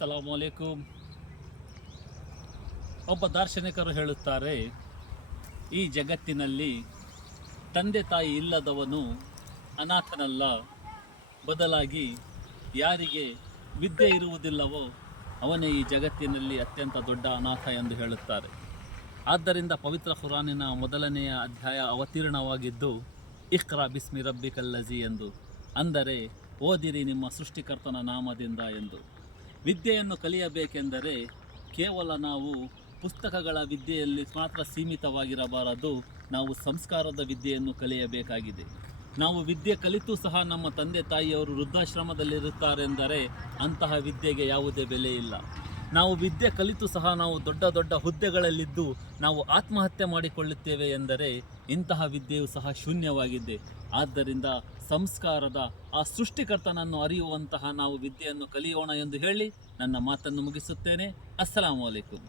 ಅಸ್ಸಲಾಮು ಅಲೈಕುಮ್. ಒಬ್ಬ ದಾರ್ಶನಿಕರು ಹೇಳುತ್ತಾರೆ, ಈ ಜಗತ್ತಿನಲ್ಲಿ ತಂದೆ ತಾಯಿ ಇಲ್ಲದವನು ಅನಾಥನಲ್ಲ, ಬದಲಾಗಿ ಯಾರಿಗೆ ವಿದ್ಯೆ ಇರುವುದಿಲ್ಲವೋ ಅವನೇ ಈ ಜಗತ್ತಿನಲ್ಲಿ ಅತ್ಯಂತ ದೊಡ್ಡ ಅನಾಥ ಎಂದು ಹೇಳುತ್ತಾರೆ. ಆದ್ದರಿಂದ ಪವಿತ್ರ ಖುರಾನಿನ ಮೊದಲನೆಯ ಅಧ್ಯಾಯ ಅವತೀರ್ಣವಾಗಿದ್ದು ಇಖ್ರಾ ಬಿಸ್ಮಿ ರಬ್ಬಿಕಲ್ಲಜಿ ಎಂದು, ಅಂದರೆ ಓದಿರಿ ನಿಮ್ಮ ಸೃಷ್ಟಿಕರ್ತನ ನಾಮದಿಂದ ಎಂದು. ವಿದ್ಯೆಯನ್ನು ಕಲಿಯಬೇಕೆಂದರೆ ಕೇವಲ ನಾವು ಪುಸ್ತಕಗಳ ವಿದ್ಯೆಯಲ್ಲಿ ಮಾತ್ರ ಸೀಮಿತವಾಗಿರಬಾರದು, ನಾವು ಸಂಸ್ಕಾರದ ವಿದ್ಯೆಯನ್ನು ಕಲಿಯಬೇಕಾಗಿದೆ. ನಾವು ವಿದ್ಯೆ ಕಲಿತು ಸಹ ನಮ್ಮ ತಂದೆ ತಾಯಿಯವರು ವೃದ್ಧಾಶ್ರಮದಲ್ಲಿರುತ್ತಾರೆಂದರೆ ಅಂತಹ ವಿದ್ಯೆಗೆ ಯಾವುದೇ ಬೆಲೆ ಇಲ್ಲ. ನಾವು ವಿದ್ಯೆ ಕಲಿತು ಸಹ ನಾವು ದೊಡ್ಡ ದೊಡ್ಡ ಹುದ್ದೆಗಳಲ್ಲಿದ್ದು ನಾವು ಆತ್ಮಹತ್ಯೆ ಮಾಡಿಕೊಳ್ಳುತ್ತೇವೆ ಎಂದರೆ ಇಂತಹ ವಿದ್ಯೆಯು ಸಹ ಶೂನ್ಯವಾಗಿದೆ. ಆದ್ದರಿಂದ ಸಂಸ್ಕಾರದ ಆ ಸೃಷ್ಟಿಕರ್ತನನ್ನು ಅರಿಯುವಂತಹ ನಾವು ವಿದ್ಯೆಯನ್ನು ಕಲಿಯೋಣ ಎಂದು ಹೇಳಿ ನನ್ನ ಮಾತನ್ನು ಮುಗಿಸುತ್ತೇನೆ. ಅಸ್ಸಲಾಮು ಅಲೈಕುಮ್.